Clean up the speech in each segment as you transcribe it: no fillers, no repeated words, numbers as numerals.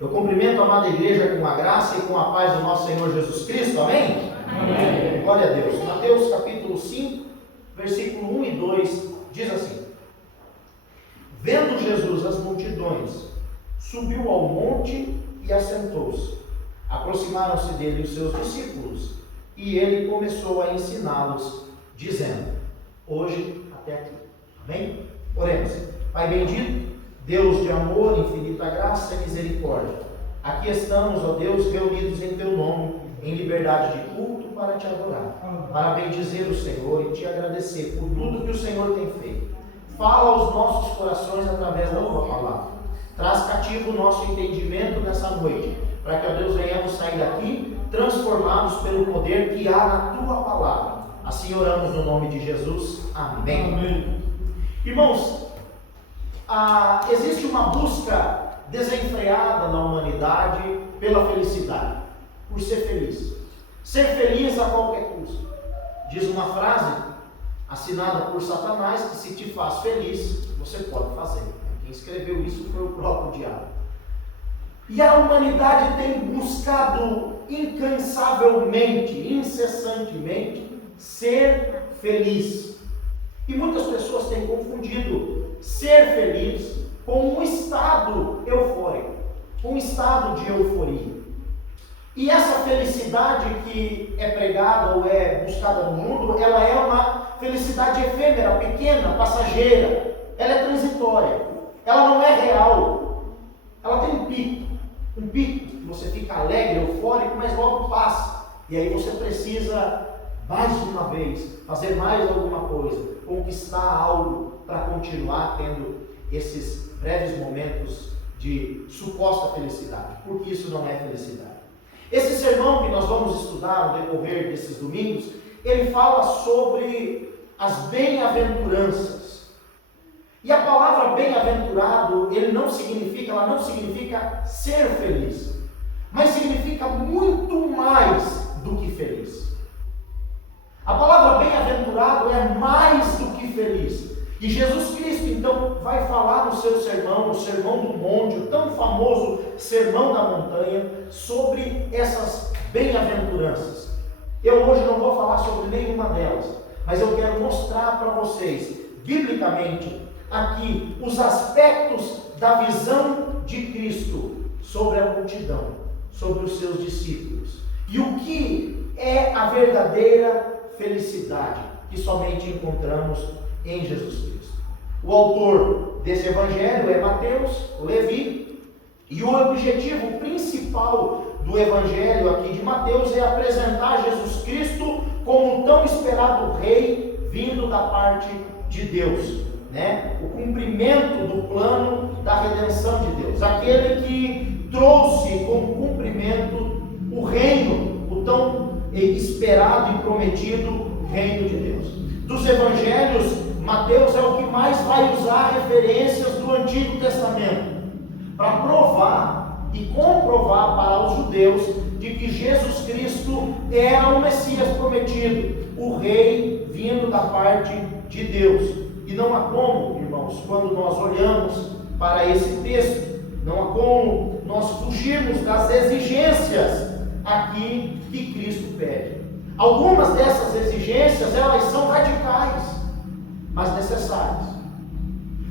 Eu cumprimento a amada igreja com a graça e com a paz do nosso Senhor Jesus Cristo, amém? Amém. Glória a Deus. Mateus capítulo 5, versículo 1 e 2, diz assim: Vendo Jesus as multidões, subiu ao monte e assentou-se. Aproximaram-se dele os seus discípulos, e ele começou a ensiná-los, dizendo: Hoje até aqui. Amém? Oremos. Pai bendito, Deus de amor, infinita graça e misericórdia, aqui estamos, ó Deus, reunidos em Teu nome, em liberdade de culto para Te adorar, para bendizer o Senhor e Te agradecer por tudo que o Senhor tem feito. Fala aos nossos corações através da Tua palavra. Traz cativo o nosso entendimento nessa noite, para que, ó Deus, venhamos sair daqui transformados pelo poder que há na Tua palavra. Assim oramos no nome de Jesus. Amém. Amém. Irmãos, existe uma busca desenfreada na humanidade pela felicidade, por ser feliz. Ser feliz a qualquer custo. Diz uma frase assinada por Satanás que se te faz feliz, você pode fazer. Quem escreveu isso foi o próprio diabo. E a humanidade tem buscado incansavelmente, incessantemente, ser feliz. E muitas pessoas têm confundido ser feliz com um estado eufórico, um estado de euforia. E essa felicidade que é pregada ou é buscada no mundo, ela é uma felicidade efêmera, pequena, passageira. Ela é transitória. Ela não é real. Ela tem um pico que você fica alegre, eufórico, mas logo passa. E aí você precisa, mais uma vez, fazer mais alguma coisa, conquistar algo para continuar tendo esses breves momentos de suposta felicidade, porque isso não é felicidade. Esse sermão que nós vamos estudar no decorrer desses domingos, ele fala sobre as bem-aventuranças. E a palavra bem-aventurado, ela não significa ser feliz, mas significa muito mais do que feliz. A palavra bem-aventurado é mais do que feliz. E Jesus Cristo, então, vai falar no seu sermão, o Sermão do Monte, o tão famoso Sermão da Montanha, sobre essas bem-aventuranças. Eu hoje não vou falar sobre nenhuma delas, mas eu quero mostrar para vocês, biblicamente, aqui, os aspectos da visão de Cristo sobre a multidão, sobre os seus discípulos. E o que é a verdadeira felicidade que somente encontramos em Jesus Cristo. O autor desse evangelho é Mateus, Levi, e o objetivo principal do evangelho aqui de Mateus é apresentar Jesus Cristo como um tão esperado rei vindo da parte de Deus, né? O cumprimento do plano da redenção de Deus, aquele que trouxe como cumprimento o reino, o tão esperado e prometido reino de Deus. Dos evangelhos, Mateus é o que mais vai usar referências do Antigo Testamento para provar e comprovar para os judeus de que Jesus Cristo era o Messias prometido, o rei vindo da parte de Deus. E não há como, irmãos, quando nós olhamos para esse texto, não há como nós fugirmos das exigências aqui que Cristo pede. Algumas dessas exigências, elas são radicais, mas necessárias.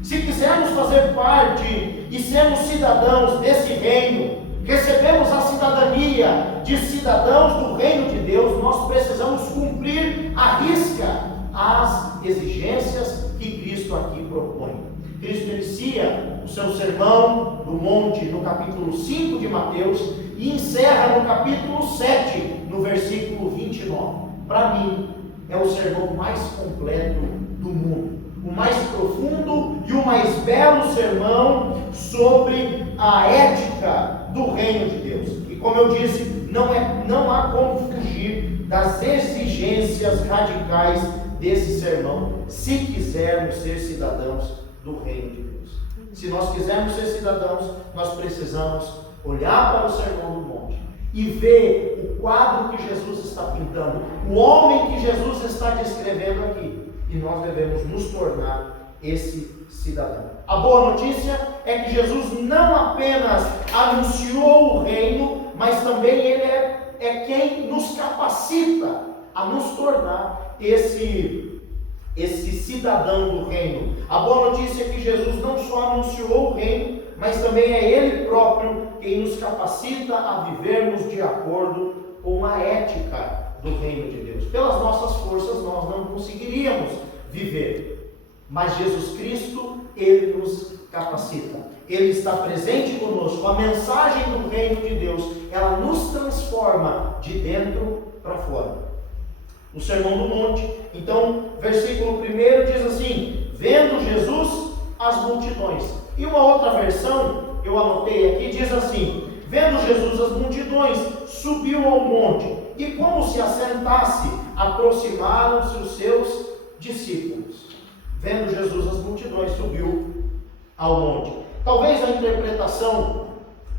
Se quisermos fazer parte e sermos cidadãos desse reino, recebemos a cidadania de cidadãos do reino de Deus, nós precisamos cumprir à risca as exigências que Cristo aqui propõe. Cristo inicia o seu sermão do monte no capítulo 5 de Mateus e encerra no capítulo 7, no versículo 29. Para mim, é o sermão mais completo do mundo, o mais profundo e o mais belo sermão sobre a ética do reino de Deus. E como eu disse, não há como fugir das exigências radicais desse sermão, se quisermos ser cidadãos do reino de Deus. Se nós quisermos ser cidadãos, nós precisamos olhar para o Sermão do Monte e ver o quadro que Jesus está pintando, o homem que Jesus está descrevendo aqui, e nós devemos nos tornar esse cidadão. A boa notícia é que Jesus não apenas anunciou o reino, mas também Ele é quem nos capacita a nos tornar esse cidadão do reino. A boa notícia é que Jesus não só anunciou o reino, mas também é Ele próprio quem nos capacita a vivermos de acordo com a ética do reino de Deus. Pelas nossas forças nós não conseguiríamos viver, mas Jesus Cristo, Ele nos capacita. Ele está presente conosco. A mensagem do reino de Deus, ela nos transforma de dentro para fora. O Sermão do Monte, então, versículo 1 diz assim: vendo Jesus as multidões. E uma outra versão, eu anotei aqui, diz assim: vendo Jesus as multidões, subiu ao monte, e como se assentasse, aproximaram-se os seus discípulos. Vendo Jesus as multidões, subiu ao monte. Talvez a interpretação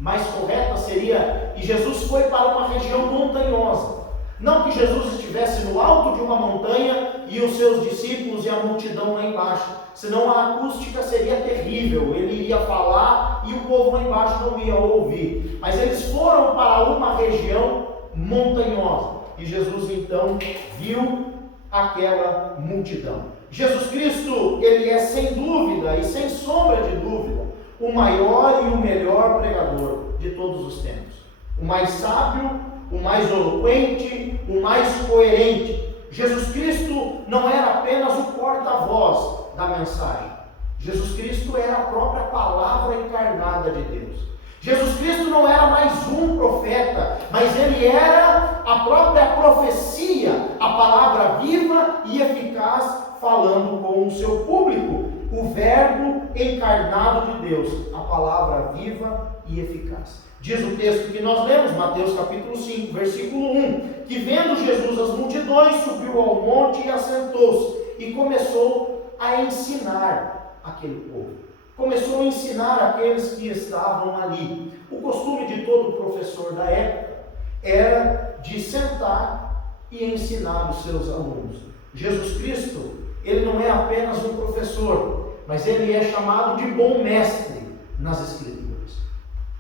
mais correta seria: e Jesus foi para uma região montanhosa. Não que Jesus estivesse no alto de uma montanha e os seus discípulos e a multidão lá embaixo, senão a acústica seria terrível. Ele iria falar e o povo lá embaixo não ia ouvir. Mas eles foram para uma região montanhosa e Jesus então viu aquela multidão. Jesus Cristo, Ele é sem dúvida e sem sombra de dúvida o maior e o melhor pregador de todos os tempos. O mais sábio, o mais eloquente, o mais coerente. Jesus Cristo não era apenas o porta-voz da mensagem. Jesus Cristo era a própria palavra encarnada de Deus. Jesus Cristo não era mais um profeta, mas Ele era a própria profecia, a palavra viva e eficaz, falando com o seu público, o verbo encarnado de Deus, a palavra viva e eficaz. Diz o texto que nós lemos, Mateus capítulo 5, versículo 1, que vendo Jesus as multidões, subiu ao monte e assentou-se, e começou a ensinar aquele povo. Começou a ensinar aqueles que estavam ali. O costume de todo professor da época era de sentar e ensinar os seus alunos. Jesus Cristo, Ele não é apenas um professor, mas Ele é chamado de bom mestre nas Escrituras.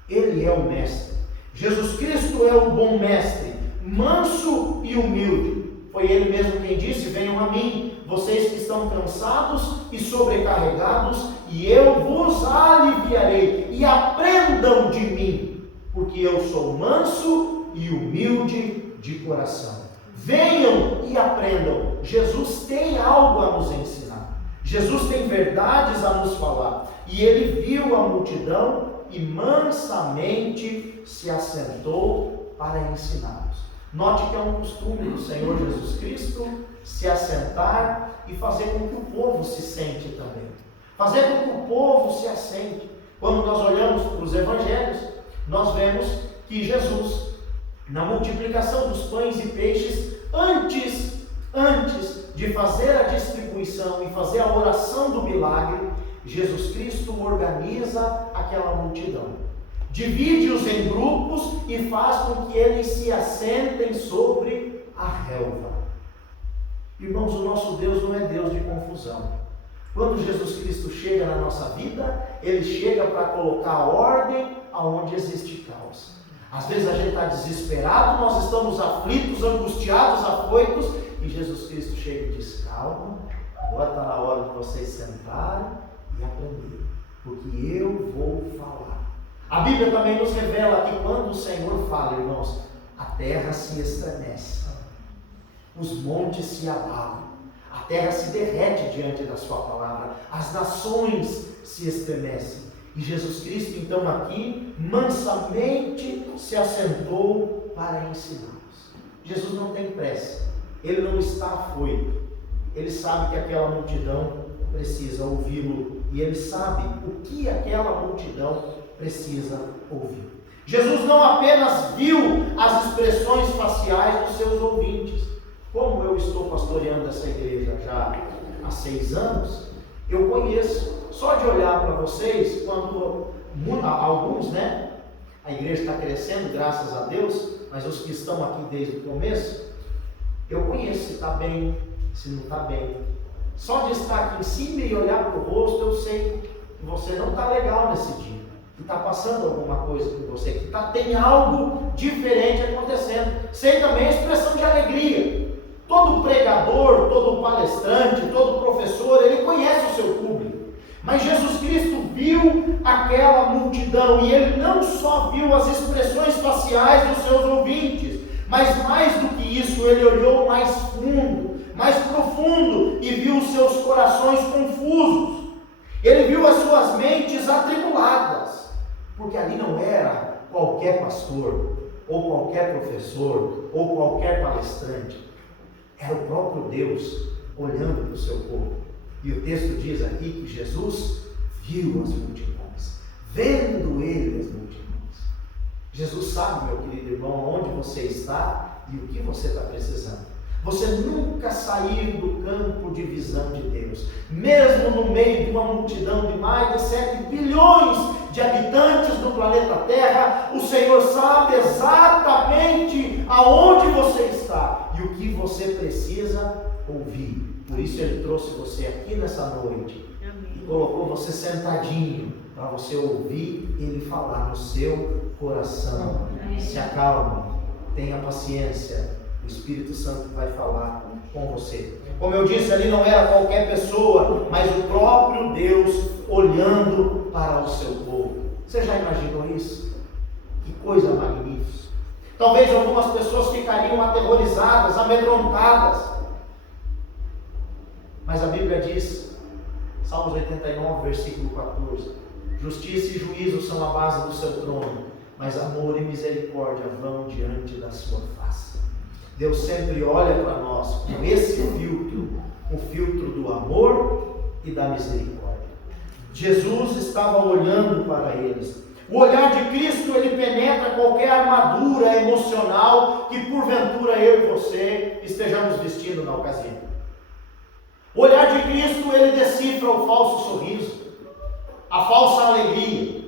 Ele é o mestre. Jesus Cristo é o bom mestre, manso e humilde. Foi Ele mesmo quem disse: venham a mim, vocês que estão cansados e sobrecarregados, e eu vos aliviarei. E aprendam de mim, porque eu sou manso e humilde de coração. Venham e aprendam. Jesus tem algo a nos ensinar. Jesus tem verdades a nos falar. E Ele viu a multidão e mansamente se assentou para ensiná-los. Note que é um costume do Senhor Jesus Cristo se assentar e fazer com que o povo se sente também. Fazer com que o povo se assente. Quando nós olhamos para os evangelhos, nós vemos que Jesus, na multiplicação dos pães e peixes, antes de fazer a distribuição e fazer a oração do milagre, Jesus Cristo organiza aquela multidão, divide-os em grupos e faz com que eles se assentem sobre a relva. Irmãos, o nosso Deus não é Deus de confusão. Quando Jesus Cristo chega na nossa vida, Ele chega para colocar ordem aonde existe caos. Às vezes a gente está desesperado, nós estamos aflitos, angustiados, afoitos, e Jesus Cristo chega e diz: calma, agora está na hora de vocês sentarem e aprender, porque eu vou falar. A Bíblia também nos revela que quando o Senhor fala, irmãos, a terra se estremece, os montes se abalam, a terra se derrete diante da sua palavra, as nações se estremecem. E Jesus Cristo então aqui mansamente se assentou para ensiná-los. Jesus não tem pressa, Ele não está afoito, Ele sabe que aquela multidão precisa ouvi-lo, e Ele sabe o que aquela multidão precisa ouvir. Jesus não apenas viu as expressões faciais dos seus ouvintes. Como eu estou pastoreando essa igreja já há 6 anos, eu conheço, só de olhar para vocês, quando alguns, a igreja está crescendo, graças a Deus, mas os que estão aqui desde o começo, eu conheço se está bem, se não está bem. Só de estar aqui em cima e olhar para o rosto, eu sei que você não está legal nesse dia, que está passando alguma coisa com você, que tem algo diferente acontecendo. Sei também a expressão de alegria. Todo pregador, todo palestrante, todo professor, ele conhece o seu público. Mas Jesus Cristo viu aquela multidão e ele não só viu as expressões faciais dos seus ouvintes, mas mais do que isso, ele olhou mais fundo, mais profundo e viu os seus corações confusos. Ele viu as suas mentes atribuladas, porque ali não era qualquer pastor, ou qualquer professor, ou qualquer palestrante. Era o próprio Deus olhando para o seu povo. E o texto diz aqui que Jesus viu as multidões, vendo ele as multidões. Jesus sabe, meu querido irmão, onde você está e o que você está precisando. Você nunca sair do campo de visão de Deus, mesmo no meio de uma multidão de mais de 7 bilhões de habitantes do planeta Terra, o Senhor sabe exatamente aonde você está e o que você precisa ouvir. Por isso Ele trouxe você aqui nessa noite. Amém. E colocou você sentadinho para você ouvir Ele falar no seu coração. Amém. Se acalme, tenha paciência, o Espírito Santo vai falar com você. Como eu disse, ali não era qualquer pessoa, mas o próprio Deus olhando para o seu povo. Você já imaginou isso? Que coisa magnífica. Talvez algumas pessoas ficariam aterrorizadas, amedrontadas. Mas a Bíblia diz, Salmos 89, versículo 14: justiça e juízo são a base do seu trono, mas amor e misericórdia vão diante da sua face. Deus sempre olha para nós com esse filtro, o filtro do amor e da misericórdia. Jesus estava olhando para eles. O olhar de Cristo, ele penetra qualquer armadura emocional que porventura eu e você estejamos vestindo na ocasião. O olhar de Cristo, ele decifra o falso sorriso, a falsa alegria.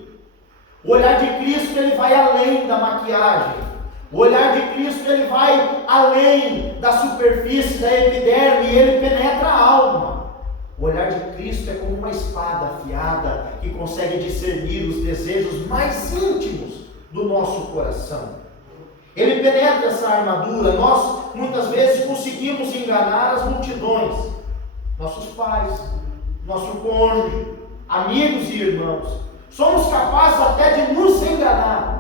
O olhar de Cristo, ele vai além da maquiagem. O olhar de Cristo, ele vai além da superfície, da epiderme, e ele penetra a alma. O olhar de Cristo é como uma espada afiada que consegue discernir os desejos mais íntimos do nosso coração. Ele penetra essa armadura. Nós, muitas vezes, conseguimos enganar as multidões. Nossos pais, nosso cônjuge, amigos e irmãos. Somos capazes até de nos enganar.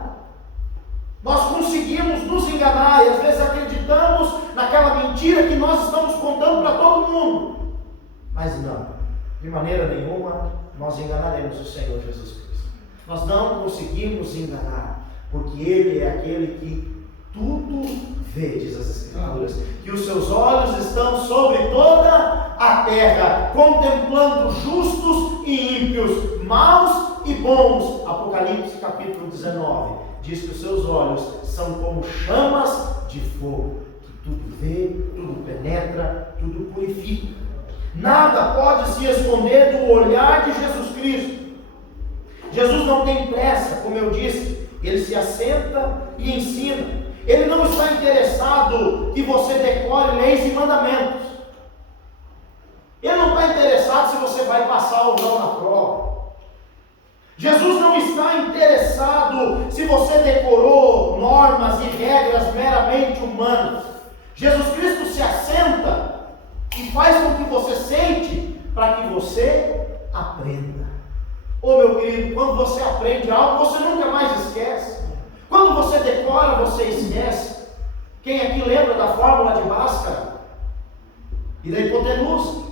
Nós conseguimos nos enganar e às vezes acreditamos naquela mentira que nós estamos contando para todo mundo. Mas não, de maneira nenhuma nós enganaremos o Senhor Jesus Cristo. Nós não conseguimos enganar, porque Ele é aquele que tudo vê, diz as Escrituras, que os seus olhos estão sobre toda a terra, contemplando justos e ímpios, maus e bons. Apocalipse capítulo 19, diz que os seus olhos são como chamas de fogo, que tudo vê, tudo penetra, tudo purifica. Nada pode se esconder do olhar de Jesus Cristo. Jesus não tem pressa, como eu disse, ele se assenta e ensina. Ele não está interessado que você decore leis e mandamentos. Ele não está interessado se você vai passar ou não na prova. Jesus não está interessado se você decorou normas e regras meramente humanas. Jesus Cristo se assenta e faz com que você sente para que você aprenda. Ô meu querido, quando você aprende algo, você nunca mais esquece. Quando você decora, você esquece. Quem aqui lembra da fórmula de Bhaskara? E da hipotenusa?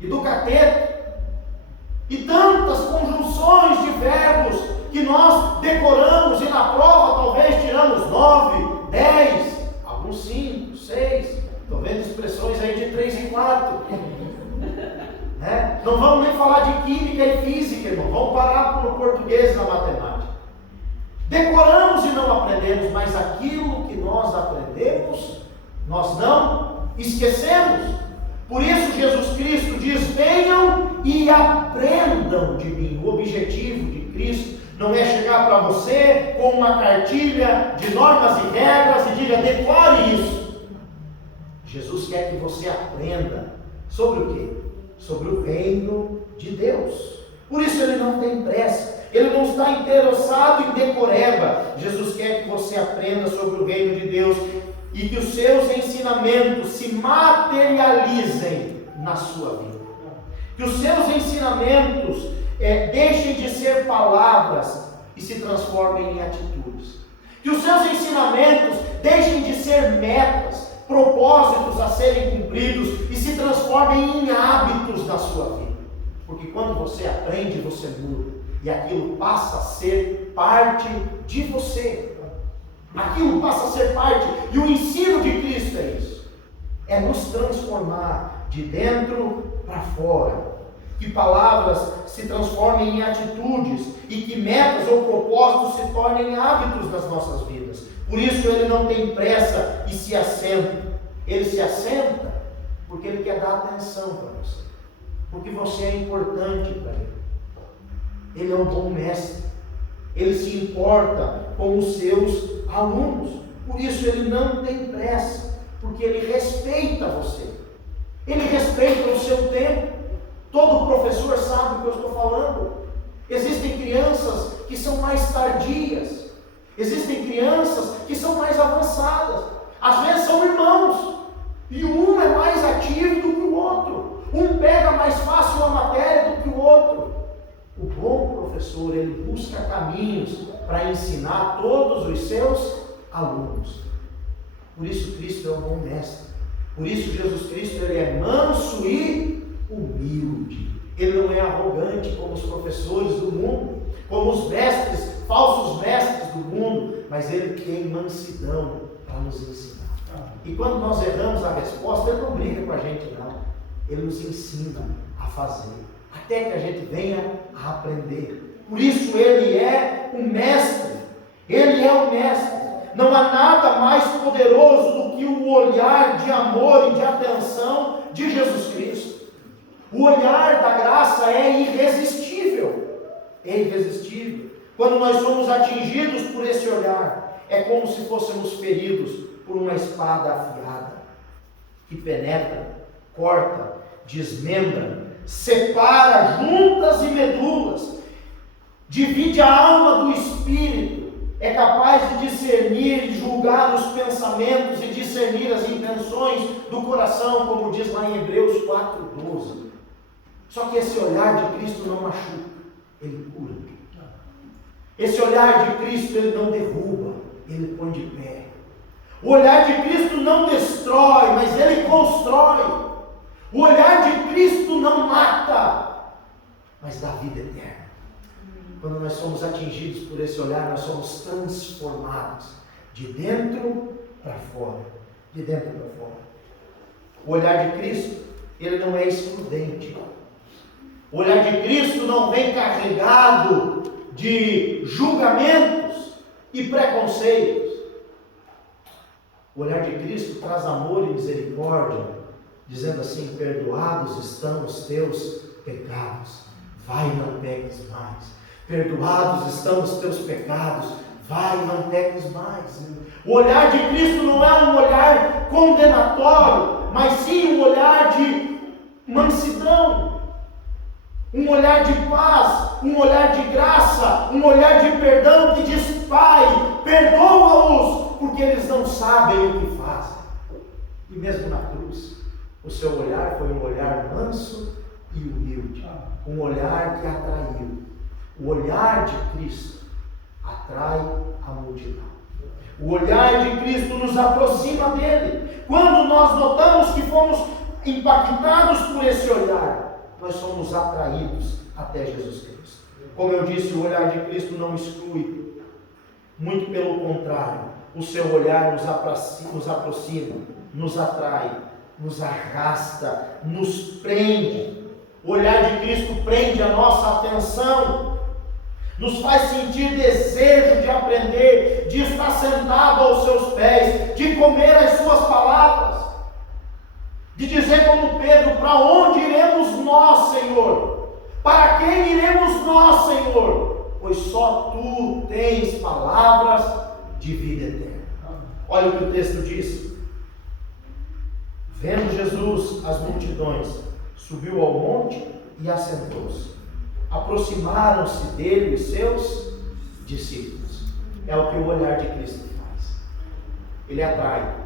E do cateto? E tantas conjunções de verbos que nós decoramos e na prova talvez tiramos 9, 10, alguns 5, 6. Estou vendo expressões aí de 3 e 4. Não vamos nem falar de química e física, irmão. Vamos parar no português e na matemática. Decoramos e não aprendemos, mas aquilo que nós aprendemos, nós não esquecemos. Por isso Jesus Cristo diz: venham e aprendam de mim. O objetivo de Cristo não é chegar para você com uma cartilha de normas e regras e diga: decore isso. Jesus quer que você aprenda sobre o quê? Sobre o reino de Deus. Por isso ele não tem pressa. Ele não está interessado em decoreba. Jesus quer que você aprenda sobre o reino de Deus e que os seus ensinamentos se materializem na sua vida. Que os seus ensinamentos deixem de ser palavras e se transformem em atitudes. Que os seus ensinamentos deixem de ser metas, propósitos a serem cumpridos e se transformem em hábitos na sua vida. Porque quando você aprende, você muda. E aquilo passa a ser parte de você. Aquilo passa a ser parte. E o ensino de Cristo é isso. É nos transformar de dentro para fora. Que palavras se transformem em atitudes. E que metas ou propósitos se tornem hábitos nas nossas vidas. Por isso ele não tem pressa e se assenta. Ele se assenta porque ele quer dar atenção para você. Porque você é importante para ele. Ele é um bom mestre. Ele se importa com os seus alunos. Por isso ele não tem pressa. Porque ele respeita você. Ele respeita o seu tempo. Todo professor sabe o que eu estou falando. Existem crianças que são mais tardias. Existem crianças que são mais avançadas. Às vezes são irmãos. E um é mais ativo do que o outro. Um pega mais fácil a matéria do que o outro. O bom professor, ele busca caminhos para ensinar todos os seus alunos. Por isso Cristo é um bom mestre. Por isso Jesus Cristo, ele é manso e humilde. Ele não é arrogante como os professores do mundo, como os mestres, falsos mestres do mundo, mas ele tem mansidão para nos ensinar. E quando nós erramos a resposta, ele não briga com a gente não. Ele nos ensina a fazer, até que a gente venha a aprender. Por isso ele é o mestre. Ele é o mestre. Não há nada mais poderoso do que o olhar de amor e de atenção de Jesus Cristo. O olhar da graça é irresistível. É irresistível. Quando nós somos atingidos por esse olhar, é como se fôssemos feridos por uma espada afiada, que penetra, corta, desmembra, separa juntas e medulas, divide a alma do espírito, é capaz de discernir e julgar os pensamentos e discernir as intenções do coração, como diz lá em Hebreus 4:12. Só que esse olhar de Cristo não machuca, ele cura. Esse olhar de Cristo, ele não derruba, ele põe de pé. O olhar de Cristo não destrói, mas ele constrói. O olhar de Cristo não mata, mas dá vida eterna. Quando nós somos atingidos por esse olhar, nós somos transformados de dentro para fora. De dentro para fora. O olhar de Cristo, ele não é excludente. O olhar de Cristo não vem carregado de julgamentos e preconceitos. O olhar de Cristo traz amor e misericórdia, dizendo assim: perdoados estão os teus pecados, vai e não peques mais. Perdoados estão os teus pecados, vai e não peques mais. O olhar de Cristo não é um olhar condenatório, mas sim um olhar de mansidão, um olhar de paz, um olhar de graça, um olhar de perdão que diz: Pai, perdoa-os, porque eles não sabem o que fazem. E mesmo na cruz, o seu olhar foi um olhar manso e humilde, um olhar que atraiu. O olhar de Cristo atrai a multidão. O olhar de Cristo nos aproxima dele. Quando nós notamos que fomos impactados por esse olhar, nós somos atraídos até Jesus Cristo. Como eu disse, o olhar de Cristo não exclui. Muito pelo contrário, o seu olhar nos aproxima, nos atrai, nos arrasta, nos prende. O olhar de Cristo prende a nossa atenção, nos faz sentir desejo de aprender, de estar sentado aos seus pés, de comer as suas palavras, de dizer como Pedro: para onde iremos nós, Senhor? Para quem iremos nós, Senhor? Pois só Tu tens palavras de vida eterna. Olha o que o texto diz: vendo Jesus as multidões, subiu ao monte e assentou-se. aproximaram-se dele os seus discípulos. É o que o olhar de Cristo faz. Ele atrai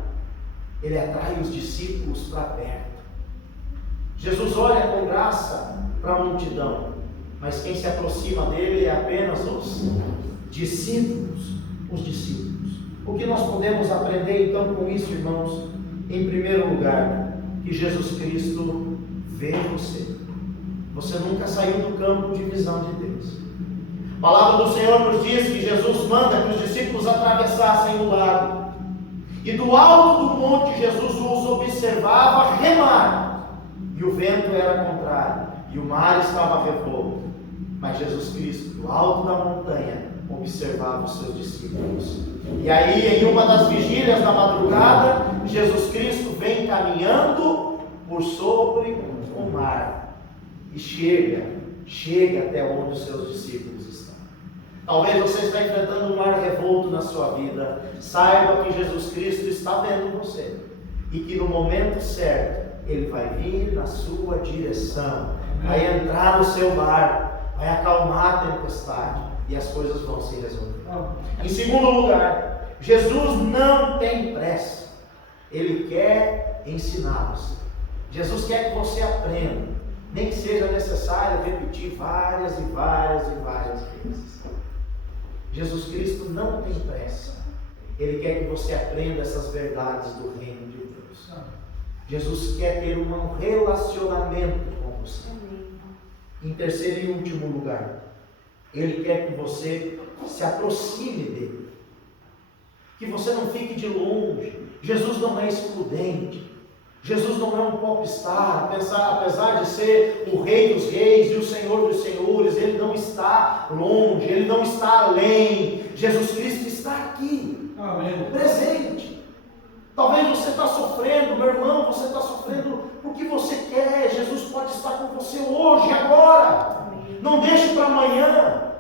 os discípulos para perto. Jesus olha com graça para a multidão, mas quem se aproxima dele é apenas os discípulos. Os discípulos. O que nós podemos aprender então com isso, irmãos? Em primeiro lugar, que Jesus Cristo vê você. Você nunca saiu do campo de visão de Deus. A palavra do Senhor nos diz que Jesus manda que os discípulos atravessassem o lago. E do alto do monte Jesus os observava remar. E o vento era contrário. E o mar estava revolto. Mas Jesus Cristo, do alto da montanha, observava os seus discípulos. E aí, em uma das vigílias da madrugada, Jesus Cristo vem caminhando por sobre o mar. E chega até onde os seus discípulos estão. Talvez você esteja enfrentando um mar revolto na sua vida. Saiba que Jesus Cristo está vendo você. E que no momento certo, Ele vai vir na sua direção. Vai entrar no seu barco. Vai acalmar a tempestade. E as coisas vão se resolver. Em segundo lugar, Jesus não tem pressa. Ele quer ensiná-los. Jesus quer que você aprenda. Nem que seja necessário repetir várias e várias e várias vezes. Jesus Cristo não tem pressa. Ele quer que você aprenda essas verdades do reino de Deus. Jesus quer ter um relacionamento com você. Em terceiro e último lugar, Ele quer que você se aproxime dele. Que você não fique de longe. Jesus não é excludente. Jesus não é um popstar. Apesar de ser o Rei dos Reis e o Senhor dos Senhores, Ele não está longe, Ele não está além. Jesus Cristo está aqui, amém, presente. Talvez você está sofrendo, meu irmão, você está sofrendo porque você quer. Jesus pode estar com você hoje, agora. Amém. Não deixe para amanhã.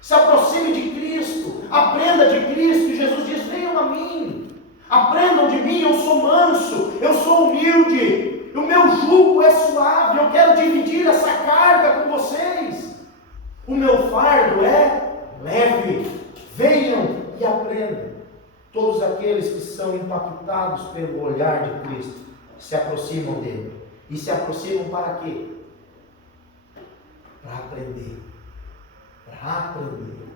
Se aproxime de Cristo, aprenda de Cristo. E Jesus diz: venham a mim, aprendam de mim, eu sou manso, eu sou humilde, o meu jugo é suave, eu quero dividir essa carga com vocês. O meu fardo é leve. Venham e aprendam. Todos aqueles que são impactados pelo olhar de Cristo se aproximam dele. E se aproximam para quê? Para aprender. Para aprender.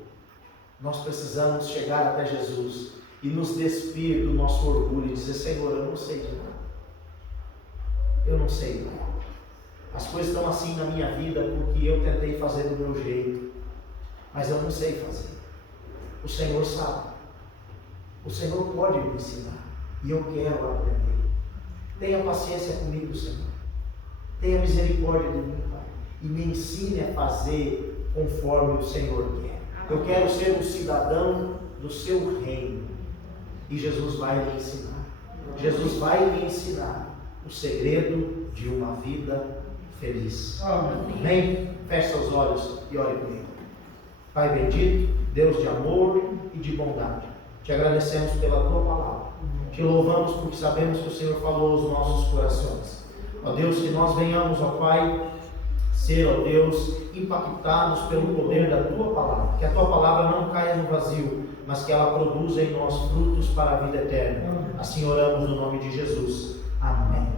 Nós precisamos chegar até Jesus e nos despir do nosso orgulho e dizer: Senhor, eu não sei de nada. Eu não sei nada. As coisas estão assim na minha vida porque eu tentei fazer do meu jeito, mas eu não sei fazer. O Senhor sabe. O Senhor pode me ensinar e eu quero aprender. Tenha paciência comigo, Senhor. Tenha misericórdia de mim, Pai, e me ensine a fazer conforme o Senhor quer. Eu quero ser um cidadão do seu reino. E Jesus vai me ensinar. Jesus vai me ensinar o segredo de uma vida feliz. Amém? Feche seus olhos e ore comigo. Pai bendito, Deus de amor e de bondade, te agradecemos pela tua palavra. Te louvamos porque sabemos que o Senhor falou aos nossos corações. Ó Deus, que nós venhamos, ó Pai, ser, ó Deus, impactados pelo poder da tua palavra. Que a tua palavra não caia no vazio, mas que ela produza em nós frutos para a vida eterna. Assim oramos no nome de Jesus. Amém.